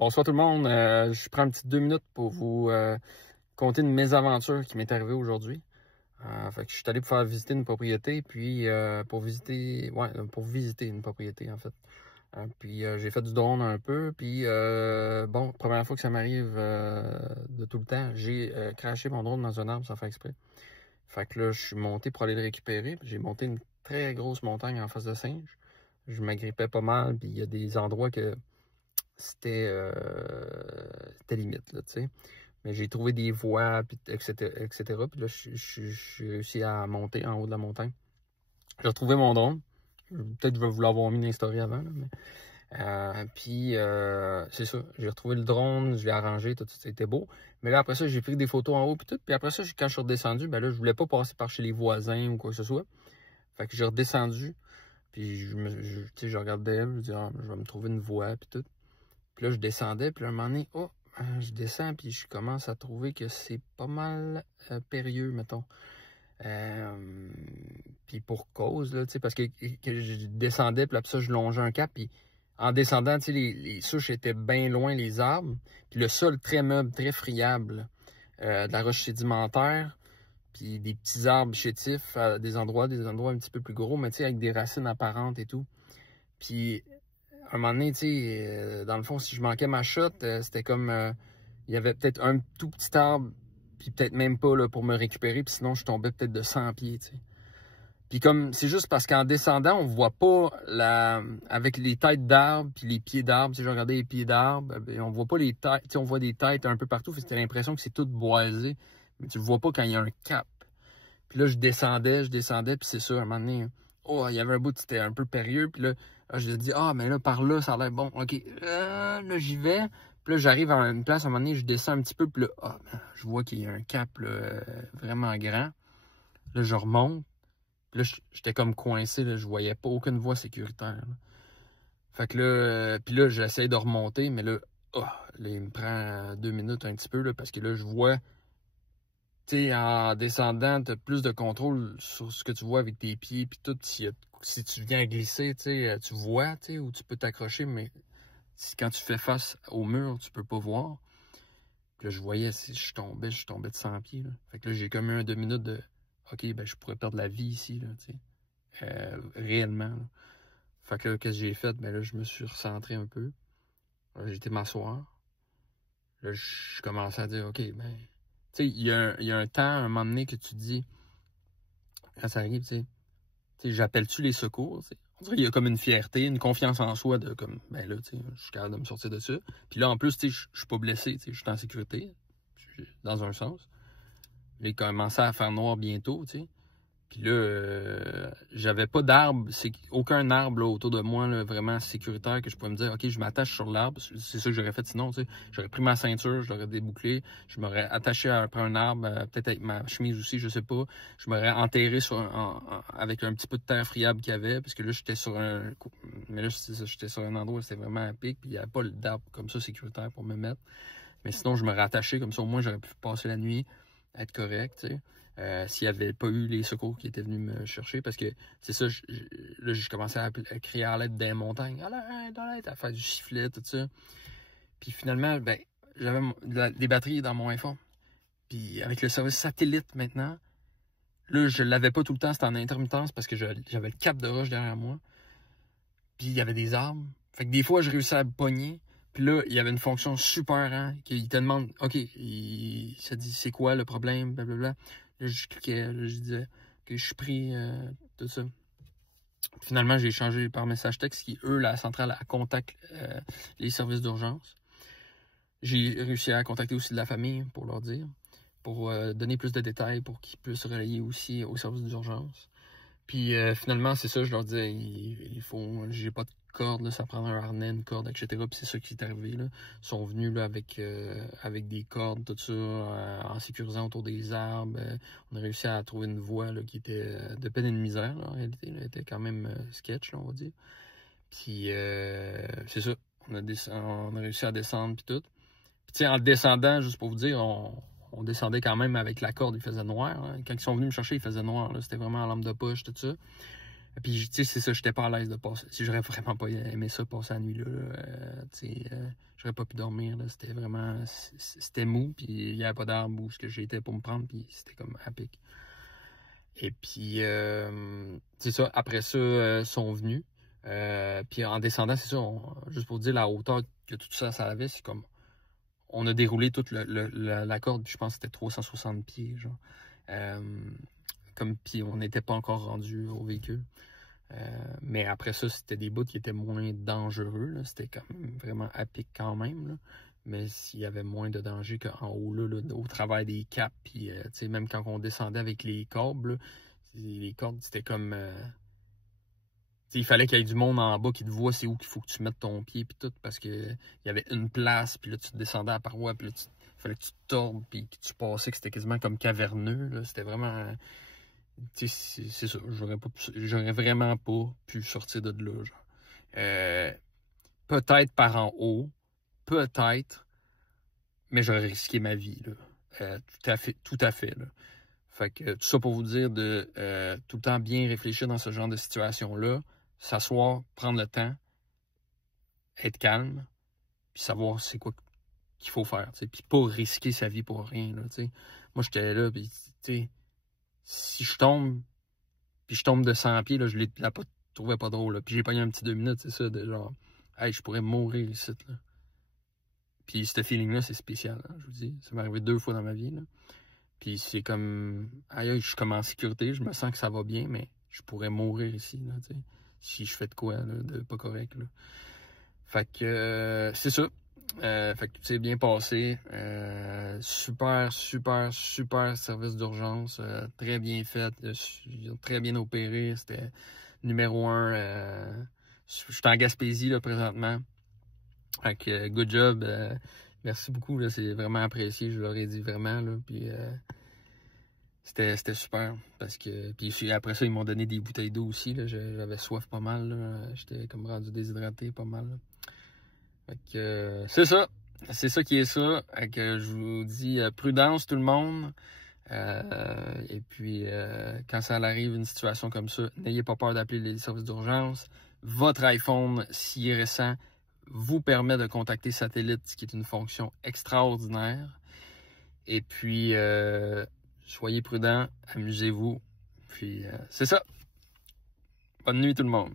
Bonsoir tout le monde. Je prends une petite 2 minutes pour vous conter une mésaventure qui m'est arrivée aujourd'hui. Fait que je suis allé pour faire visiter une propriété, puis pour visiter une propriété en fait. Puis j'ai fait du drone un peu, puis bon, première fois que ça m'arrive de tout le temps, j'ai crashé mon drone dans un arbre sans faire exprès. Fait que là, je suis monté pour aller le récupérer. J'ai monté une très grosse montagne en face de Singe. Je m'agrippais pas mal, puis il y a des endroits que c'était limite, là, tu sais. Mais j'ai trouvé des voies, puis, etc., etc. Puis là, je réussi à monter en haut de la montagne. J'ai retrouvé mon drone. Peut-être que je vais vous l'avoir mis dans les stories avant, là, mais... puis, c'est ça. J'ai retrouvé le drone, je l'ai arrangé, tout ça, c'était beau. Mais là, après ça, j'ai pris des photos en haut, puis tout. Puis après ça, quand je suis redescendu, ben là, je voulais pas passer par chez les voisins ou quoi que ce soit. Fait que j'ai redescendu, puis tu sais, je regardais, je me dis, je vais me trouver une voie, puis tout. Puis là, je descendais, puis là, à un moment donné, je descends, puis je commence à trouver que c'est pas mal périlleux, mettons. Puis pour cause, là, tu sais, parce que je descendais, puis après ça, je longeais un cap, puis en descendant, tu sais, les souches étaient bien loin, les arbres, puis le sol très meuble, très friable, de la roche sédimentaire, puis des petits arbres chétifs à des endroits un petit peu plus gros, mais tu sais, avec des racines apparentes et tout. Puis à un moment donné, tu sais, dans le fond, si je manquais ma shot, c'était comme... il y avait peut-être un tout petit arbre, puis peut-être même pas là, pour me récupérer, puis sinon, je tombais peut-être de 100 pieds, tu sais. Puis comme, c'est juste parce qu'en descendant, on voit pas avec les têtes d'arbres, puis les pieds d'arbres, si je regardais les pieds d'arbres, on voit pas les têtes, tu sais, on voit des têtes un peu partout, fait que t'as l'impression que c'est tout boisé, mais tu le vois pas quand il y a un cap. Puis là, je descendais, puis c'est ça, à un moment donné, il y avait un bout, c'était un peu périlleux, puis là, je me dis, mais là, par là, ça a l'air bon, ok, là, j'y vais, puis là, j'arrive à une place, à un moment donné, je descends un petit peu, puis là, je vois qu'il y a un cap, là, vraiment grand, là, je remonte, puis là, j'étais comme coincé, là, je voyais pas aucune voie sécuritaire, là. Fait que là, puis là, j'essaie de remonter, mais là, là, il me prend 2 minutes un petit peu, là, parce que là, je vois... Tu sais, en descendant, tu as plus de contrôle sur ce que tu vois avec tes pieds, puis tout. Si tu viens à glisser, tu sais, tu vois, tu sais, où tu peux t'accrocher, mais quand tu fais face au mur, tu peux pas voir. Puis là, je voyais, si je tombais de 100 pieds, là. Fait que là, j'ai comme eu un 2 minutes de, OK, ben, je pourrais perdre la vie ici, là, tu sais, réellement, là. Fait que, qu'est-ce que j'ai fait? Ben là, je me suis recentré un peu. J'ai été m'asseoir. Là, je commençais à dire, OK, ben... Tu sais, il y a un temps, un moment donné, que tu dis, quand ça arrive, tu sais, j'appelle-tu les secours, tu sais? On dirait qu'il y a comme une fierté, une confiance en soi de comme, ben là, tu sais, je suis capable de me sortir de ça. Puis là, en plus, tu sais, je suis pas blessé, tu sais, je suis en sécurité, dans un sens. J'ai commencé à faire noir bientôt, tu sais. Puis là, j'avais pas d'arbre, aucun arbre là, autour de moi là, vraiment sécuritaire que je pouvais me dire, OK, je m'attache sur l'arbre. C'est ça que j'aurais fait sinon, tu sais. J'aurais pris ma ceinture, je l'aurais débouclé, je m'aurais attaché après un arbre, peut-être avec ma chemise aussi, je sais pas. Je m'aurais enterré avec un petit peu de terre friable qu'il y avait, parce que là, j'étais sur mais là, j'étais sur un endroit où c'était vraiment à pic, puis il n'y avait pas d'arbre comme ça sécuritaire pour me mettre. Mais sinon, je m'aurais attaché comme ça, au moins, j'aurais pu passer la nuit, être correct, tu sais. S'il n'y avait pas eu les secours qui étaient venus me chercher, parce que c'est ça, là, j'ai commencé à crier à l'aide des montagnes, à l'aide, à faire du sifflet, tout ça. Puis finalement, ben, j'avais des batteries dans mon iPhone. Puis avec le service satellite maintenant, là, je l'avais pas tout le temps, c'était en intermittence parce que j'avais le cap de roche derrière moi. Puis il y avait des arbres. Fait que des fois, je réussissais à me pogner. Puis là, il y avait une fonction super, hein, qui te demande, OK, ça dit, c'est quoi le problème, blablabla. Là, je cliquais, là, je disais que je suis pris, tout ça. Finalement, j'ai échangé par message texte qui, eux, la centrale, à contacte les services d'urgence. J'ai réussi à contacter aussi de la famille pour leur dire, pour donner plus de détails, pour qu'ils puissent relayer aussi aux services d'urgence. Puis finalement, c'est ça, je leur disais, j'ai pas de corde, là, ça prend un harnais, une corde, etc. Puis c'est ça qui est arrivé, là. Ils sont venus là, avec des cordes, tout ça, en sécurisant autour des arbres. On a réussi à trouver une voie là, qui était de peine et de misère, là, en réalité. Elle était quand même sketch, là, on va dire. Puis c'est ça, on a réussi à descendre, puis tout. Puis tu sais, en descendant, juste pour vous dire, on descendait quand même avec la corde, il faisait noir. Hein. Quand ils sont venus me chercher, il faisait noir. C'était vraiment en lampe de poche, tout ça. Puis, tu sais, c'est ça, j'étais pas à l'aise de passer. Si j'aurais vraiment pas aimé ça, passer la nuit là, j'aurais pas pu dormir, là. C'était vraiment, c'était mou, puis il y avait pas d'arbre où j'étais pour me prendre, puis c'était comme à pic. Et puis, c'est ça, après ça, sont venus. Puis en descendant, c'est ça, juste pour dire la hauteur que tout ça, ça avait, c'est comme, on a déroulé toute la corde, puis je pense que c'était 360 pieds, genre. Puis on n'était pas encore rendu au véhicule. Mais après ça, c'était des bouts qui étaient moins dangereux. C'était quand même vraiment à pic quand même. Là. Mais s'il y avait moins de danger qu'en haut, là, au travers des caps. Puis, même quand on descendait avec les cordes, là, les cordes, c'était comme... il fallait qu'il y ait du monde en bas qui te voit c'est où qu'il faut que tu mettes ton pied puis tout. Parce que il y avait une place, puis là, tu descendais à la paroi, puis là, il fallait que tu te tordes, puis que tu passais, que c'était quasiment comme caverneux. C'était vraiment... c'est ça, j'aurais vraiment pas pu sortir de là. Genre. Peut-être par en haut, peut-être, mais j'aurais risqué ma vie. Là. Tout à fait. Là. Fait que tout ça pour vous dire de tout le temps bien réfléchir dans ce genre de situation-là, s'asseoir, prendre le temps, être calme, puis savoir c'est quoi qu'il faut faire, puis pas risquer sa vie pour rien. Là, moi, j'étais là, puis si je tombe, puis je tombe de 100 pieds, là, je la trouvais pas drôle. Là. Puis j'ai pogné un petit 2 minutes, c'est ça, de genre, hey, je pourrais mourir ici. Là. Puis ce feeling-là, c'est spécial, hein, je vous dis. Ça m'est arrivé 2 fois dans ma vie. Là. Puis c'est comme, aïe, je suis comme en sécurité, je me sens que ça va bien, mais je pourrais mourir ici, là, si je fais de quoi, là, de pas correct. Là. Fait que c'est ça. Fait que tout s'est bien passé. Super service d'urgence. Très bien fait. Très bien opéré. C'était numéro 1. Je suis en Gaspésie là, présentement. Fait que good job. Merci beaucoup. Là, c'est vraiment apprécié. Je leur ai dit vraiment. Là, puis c'était super. Parce que. Puis après ça, ils m'ont donné des bouteilles d'eau aussi. Là. J'avais soif pas mal. Là. J'étais comme rendu déshydraté pas mal. Là. Fait que c'est ça. C'est ça qui est ça. Fait que je vous dis prudence tout le monde. Et puis quand ça arrive une situation comme ça, n'ayez pas peur d'appeler les services d'urgence. Votre iPhone, s'il est récent, vous permet de contacter satellite, ce qui est une fonction extraordinaire. Et puis soyez prudents, amusez-vous. Puis c'est ça. Bonne nuit tout le monde.